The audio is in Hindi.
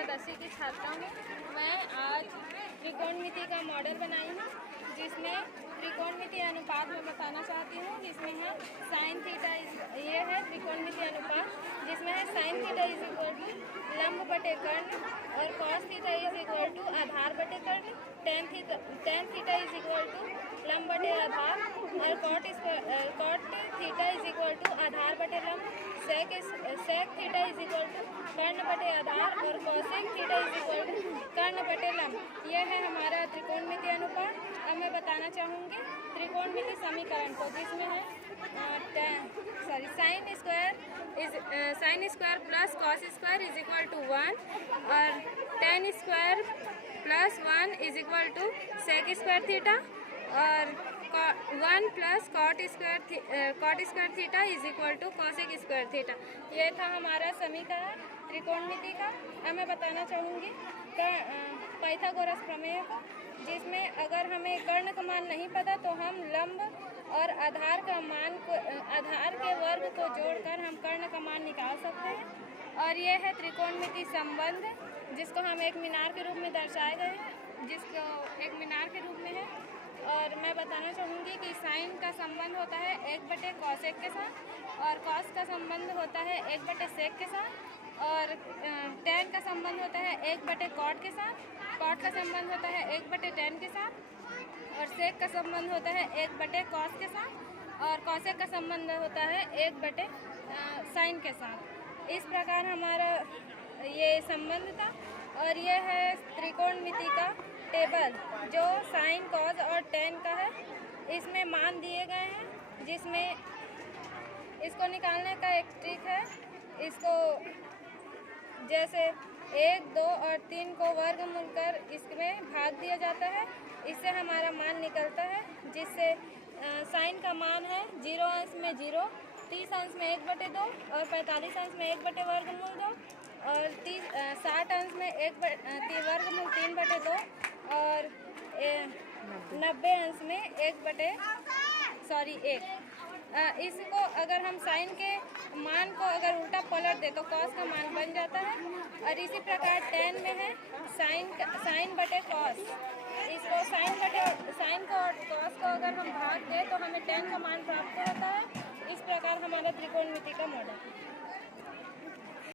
कक्षा 10वीं की छात्रा हूँ। मैं आज त्रिकोणमिति का मॉडल बनाई हूँ, जिसमें त्रिकोणमिति अनुपात में बताना चाहती हूँ, जिसमें है साइन थीटा ये है त्रिकोणमिति अनुपात, जिसमें है sine theta is equal to लंब बटे कर्ण और cos theta is equal to आधार बटे कर्ण, tan theta is equal to लंब बटे आधार और cot theta is equal to आधार बटे लंब, sec theta is equal to कर्ण बटे आधार और cosec theta is equal to कर्ण बटे लंब। यह है हमारा त्रिकोणमिति अनुपात। अब मैं बताना चाहूँगी त्रिकोणमिति समीकरण को, जिसमें है sine square plus cos square is equal to 1 और tan square plus 1 is equal to sec square theta और 1 plus cot square theta is equal to cosec square theta. ये था हमारा समीकरण त्रिकोणमिति का। अब मैं बताना चाहूँगी पाइथागोरस प्रमेय को, जिसमें अगर हमें कर्ण का मान नहीं पता तो हम लंब और आधार के वर्ग को जोड़कर हम कर्ण का मान निकाल सकते हैं। और ये है त्रिकोणमिति संबंध, जिसको हम एक मीनार के रूप में दर्शाए गए हैं, जिसको एक मीनार के रूप में है। और मैं बताना चाहूँगी कि साइन का संबंध होता है 1 बटे कॉसेक के साथ और कॉस का संबंध होता है 1 बटे सेक के साथ और टेन का संबंध होता है 1 बटे कॉट के साथ, कॉट का संबंध होता है 1 बटे टेन के साथ और सेक का संबंध होता है 1 बटे कॉस के साथ और कॉसेक का संबंध होता है 1 बटे साइन के साथ। इस प्रकार हमारा ये संबंध था। और ये है त्रिकोणमिति का टेबल, जो साइन कॉस और टेन का है। इसमें मान दिए गए हैं, जिसमें इसको निकालने का एक ट्रिक है। इसको जैसे 1, 2 और 3 को वर्गमूल कर इसमें भाग दिया जाता है, इससे हमारा मान निकलता है, जिससे साइन का मान है 0 अंश में 0, 30 अंश में 1 बटे 2 और 45 अंश में 1 बटे वर्गमूल 2 और 60 अंश में वर्गमूल 3 बटे 2 और 90 अंश में 1। इसको अगर हम साइन के मान को अगर उल्टा पलट दे तो कॉस का मान बन जाता है। और इसी प्रकार टेन में है साइन बटे कॉस। इसको साइन को और कॉस को अगर हम भाग दें तो हमें टेन का मान प्राप्त होता है। इस प्रकार हमारा त्रिकोणमिति का मॉडल।